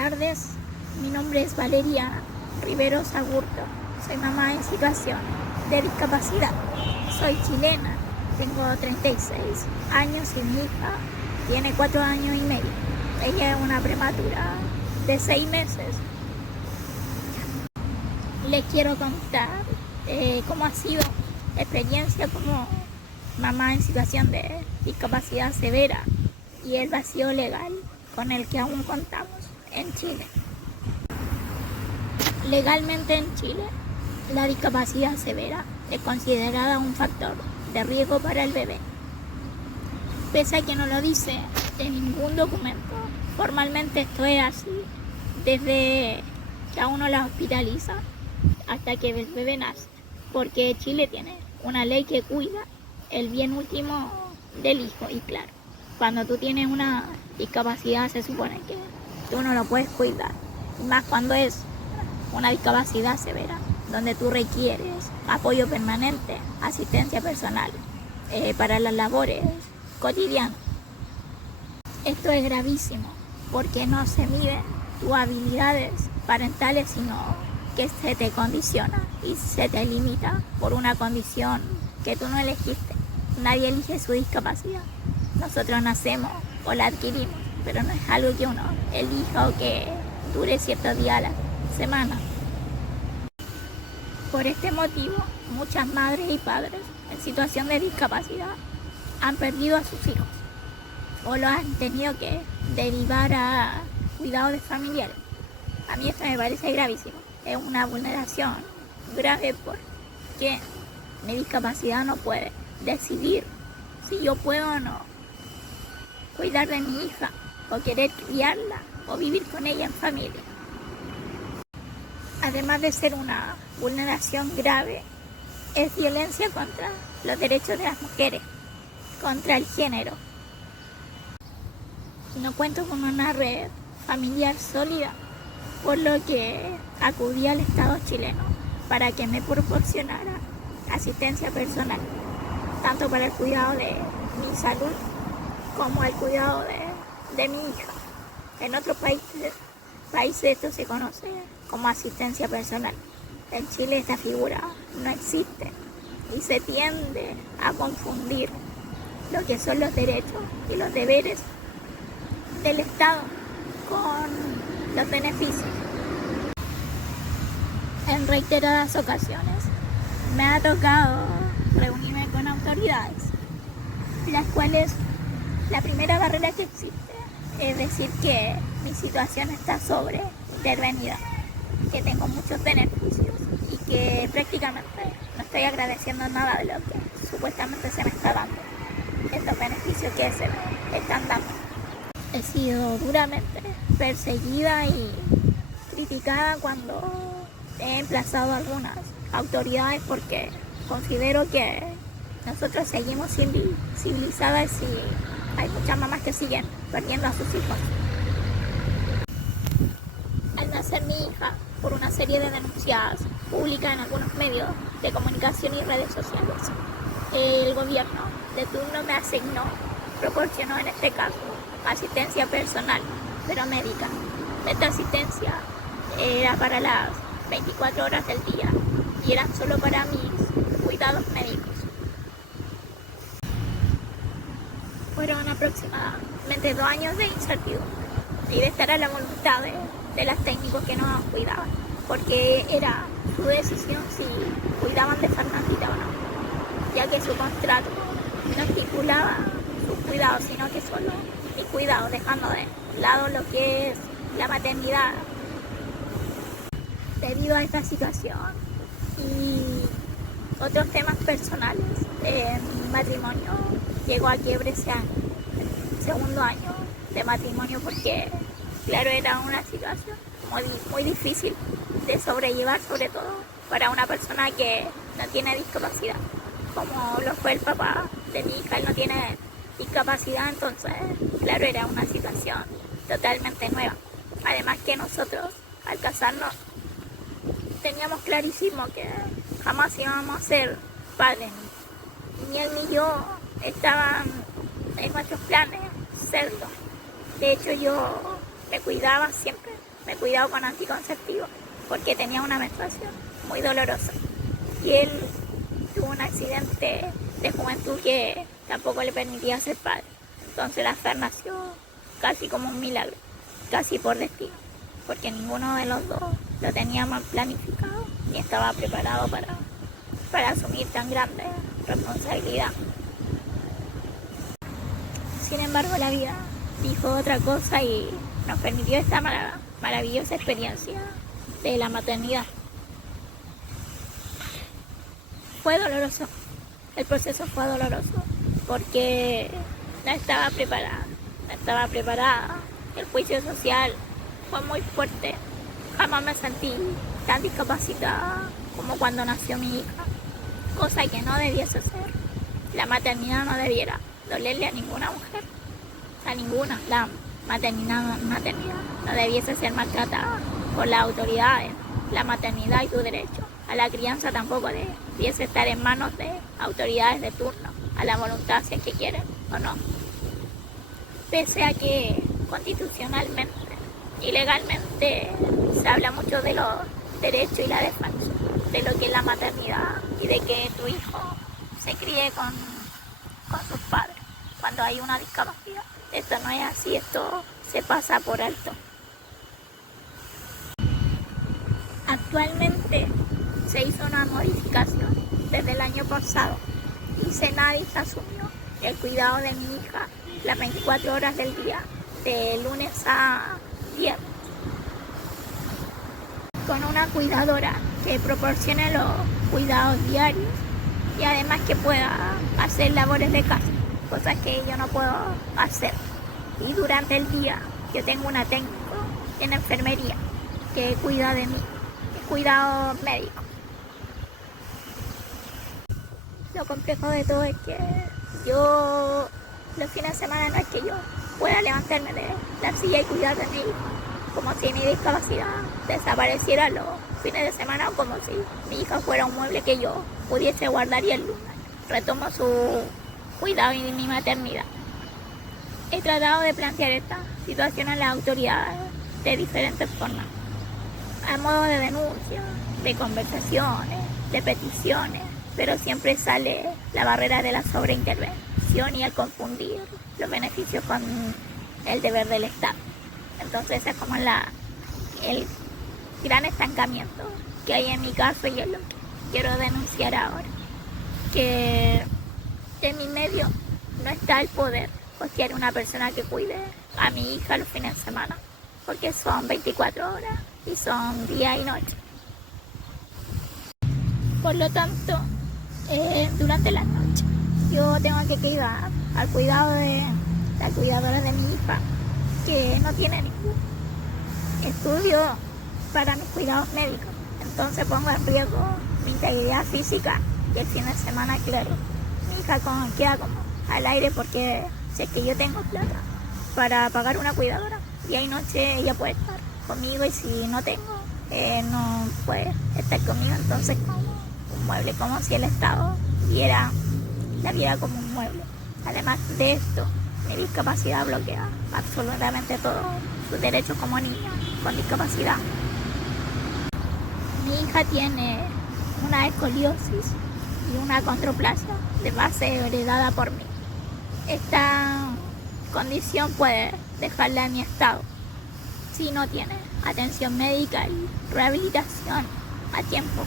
tardes, mi nombre es Valeria Riveros Agurto, soy mamá en situación de discapacidad, soy chilena, tengo 36 años y mi hija tiene 4 años y medio, ella es una prematura de 6 meses. Les quiero contar cómo ha sido la experiencia como mamá en situación de discapacidad severa y el vacío legal con el que aún contamos en Chile. Legalmente en Chile, la discapacidad severa es considerada un factor de riesgo para el bebé. Pese a que no lo dice en ningún documento, formalmente esto es así desde que a uno la hospitaliza hasta que el bebé nace, porque Chile tiene una ley que cuida el bien último del hijo. Y claro, cuando tú tienes una discapacidad se supone que tú no lo puedes cuidar, más cuando es una discapacidad severa, donde tú requieres apoyo permanente, asistencia personal para las labores cotidianas. Esto es gravísimo porque no se miden tus habilidades parentales, sino que se te condiciona y se te limita por una condición que tú no elegiste. Nadie elige su discapacidad. Nosotros nacemos o la adquirimos, pero no es algo que uno elija o que dure ciertos días a la semana. Por este motivo, muchas madres y padres en situación de discapacidad han perdido a sus hijos o los han tenido que derivar a cuidados de familiares. A mí esto me parece gravísimo. Es una vulneración grave porque mi discapacidad no puede decidir si yo puedo o no cuidar de mi hija o querer criarla o vivir con ella en familia. Además de ser una vulneración grave, es violencia contra los derechos de las mujeres, contra el género. No cuento con una red familiar sólida, por lo que acudí al Estado chileno para que me proporcionara asistencia personal, tanto para el cuidado de mi salud como el cuidado de mi hija. En otros países esto se conoce como asistencia personal. En Chile esta figura no existe y se tiende a confundir lo que son los derechos y los deberes del Estado con los beneficios. En reiteradas ocasiones me ha tocado reunirme con autoridades, las cuales la primera barrera que existe es decir que mi situación está sobre intervenida, que tengo muchos beneficios y que prácticamente no estoy agradeciendo nada de lo que supuestamente se me está dando, estos beneficios que se me están dando. He sido duramente perseguida y criticada cuando he emplazado a algunas autoridades porque considero que nosotros seguimos civilizadas y hay muchas mamás que siguen perdiendo a sus hijos. Al nacer mi hija, por una serie de denuncias públicas en algunos medios de comunicación y redes sociales, el gobierno de turno me proporcionó en este caso asistencia personal, pero médica. Esta asistencia era para las 24 horas del día y eran solo para mis cuidados médicos. Fueron aproximadamente 2 años de incertidumbre y de estar a la voluntad de los técnicos que nos cuidaban, porque era su decisión si cuidaban de Fernandita o no, ya que su contrato no estipulaba sus cuidados, sino que solo mi cuidado, dejando de lado lo que es la maternidad. Debido a esta situación y otros temas personales, mi matrimonio llegó a quiebre ese año, el segundo año de matrimonio, porque claro, era una situación muy difícil de sobrellevar, sobre todo para una persona que no tiene discapacidad, como lo fue el papá de mi hija. Él no tiene discapacidad, entonces claro, era una situación totalmente nueva. Además que nosotros al casarnos teníamos clarísimo que jamás íbamos a ser padres, ni él ni yo estaban en nuestros planes serlo. De hecho yo me cuidaba siempre me cuidaba con anticonceptivo porque tenía una menstruación muy dolorosa. Y él tuvo un accidente de juventud que tampoco le permitía ser padre. Entonces la Fer nació casi como un milagro, casi por destino, porque ninguno de los dos lo tenía mal planificado ni estaba preparado para asumir tan grande responsabilidad. Sin embargo, la vida dijo otra cosa y nos permitió esta maravillosa experiencia de la maternidad. Fue doloroso, el proceso fue doloroso porque no estaba preparada, el juicio social fue muy fuerte, jamás me sentí tan discapacitada como cuando nació mi hija, cosa que no debiese ser. La maternidad no debiera dolerle a ninguna mujer, a ninguna. La maternidad no debiese ser maltratada por las autoridades. La maternidad y su derecho a la crianza tampoco debiese estar en manos de autoridades de turno, a la voluntad si es que quieren o no. Pese a que constitucionalmente y legalmente se habla mucho de los derechos y la defensa, de lo que es la maternidad y de que tu hijo se críe con sus padres cuando hay una discapacidad. Esto no es así, esto se pasa por alto. Actualmente se hizo una modificación desde el año pasado y Senadis asumió el cuidado de mi hija las 24 horas del día, de lunes a viernes, con una cuidadora que proporcione los cuidados diarios y además que pueda hacer labores de casa, cosas que yo no puedo hacer. Y durante el día yo tengo una técnico en enfermería que cuida de mí, es cuidado médico. Lo complejo de todo es que yo los fines de semana no es que yo pueda levantarme de la silla y cuidar de mí, como si mi discapacidad desapareciera los fines de semana o como si mi hija fuera un mueble que yo pudiese guardar y el lunes retomo su cuidado y mi maternidad. He tratado de plantear esta situación a las autoridades de diferentes formas, a modo de denuncia, de conversaciones, de peticiones, pero siempre sale la barrera de la sobreintervención y el confundir los beneficios con el deber del Estado. Entonces es como el gran estancamiento que hay en mi caso y es lo que quiero denunciar ahora, que en mi medio no está el poder costear una persona que cuide a mi hija los fines de semana, porque son 24 horas y son día y noche. Por lo tanto, durante la noche yo tengo que cuidar al cuidado de la cuidadora de mi hija, que no tiene ningún estudio para mis cuidados médicos. Entonces pongo en riesgo mi integridad física y el fin de semana, claro, mi hija queda como al aire porque si es que yo tengo plata para pagar una cuidadora, día y noche ella puede estar conmigo y si no tengo, no puede estar conmigo. Entonces como un mueble, como si el Estado la viera como un mueble. Además de esto, mi discapacidad bloquea absolutamente todos sus derechos como niña con discapacidad. Mi hija tiene una escoliosis y una achondroplasia de base heredada por mí. Esta condición puede dejarla en mi estado si no tiene atención médica y rehabilitación a tiempo.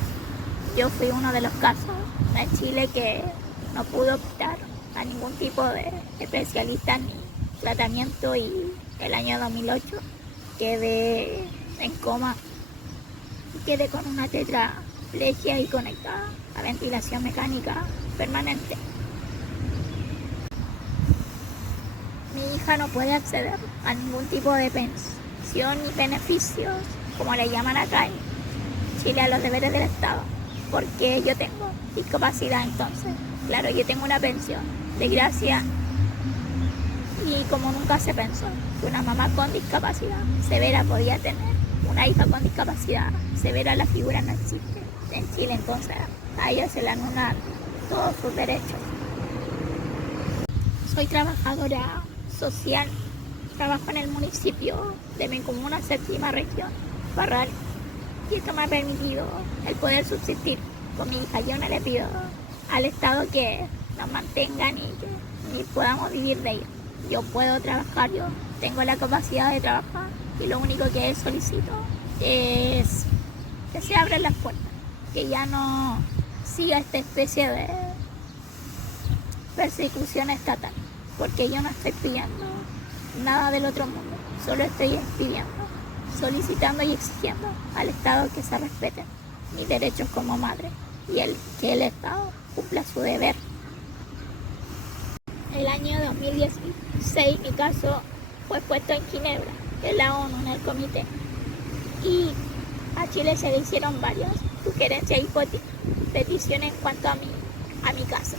Yo fui uno de los casos en Chile que no pudo optar a ningún tipo de especialista ni tratamiento y el año 2008 quedé en coma y quedé con una tetraplegia y conectada a ventilación mecánica permanente. Mi hija no puede acceder a ningún tipo de pensión ni beneficios, como le llaman acá en Chile a los deberes del Estado, porque yo tengo discapacidad. Entonces, claro, yo tengo una pensión de gracia y como nunca se pensó que una mamá con discapacidad severa podía tener una hija con discapacidad severa, la figura no existe en Chile. Entonces a ella se le anulan todos sus derechos. Soy trabajadora social trabajo en el municipio de mi comuna, séptima región, Parral, y esto me ha permitido el poder subsistir con mi hija. Yo no le pido al Estado que nos mantengan y que ni podamos vivir de ello. Yo puedo trabajar, yo tengo la capacidad de trabajar, y lo único que solicito es que se abran las puertas, que ya no siga esta especie de persecución estatal, porque yo no estoy pidiendo nada del otro mundo, solo estoy pidiendo, solicitando y exigiendo al Estado que se respeten mis derechos como madre y que el Estado cumpla su deber. El año 2016 mi caso fue puesto en Ginebra, que es la ONU, en el comité, y a Chile se le hicieron varias sugerencias y peticiones en cuanto a mi caso.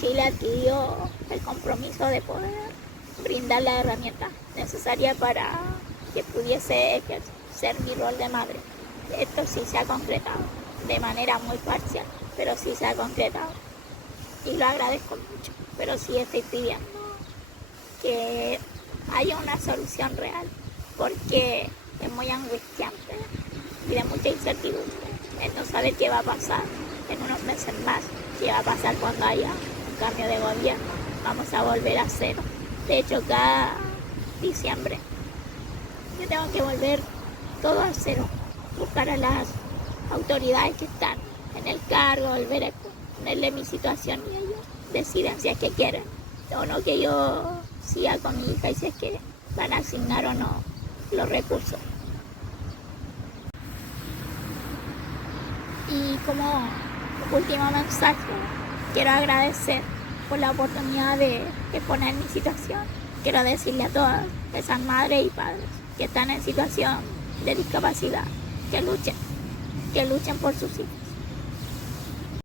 Chile adquirió el compromiso de poder brindar la herramienta necesaria para que pudiese ejercer mi rol de madre. Esto sí se ha concretado, de manera muy parcial, pero sí se ha concretado. Y lo agradezco mucho, pero sí estoy pidiendo que haya una solución real, porque es muy angustiante y de mucha incertidumbre el no saber qué va a pasar en unos meses más, qué va a pasar cuando haya un cambio de gobierno. Vamos a volver a cero. De hecho, cada diciembre yo tengo que volver todo a cero, buscar a las autoridades que están en el cargo, volver a ponerle mi situación y ellos deciden si es que quieren o no que yo siga con mi hija y si es que van a asignar o no los recursos. Y como último mensaje, quiero agradecer por la oportunidad de exponer mi situación. Quiero decirle a todas esas madres y padres que están en situación de discapacidad que luchen por sus hijos.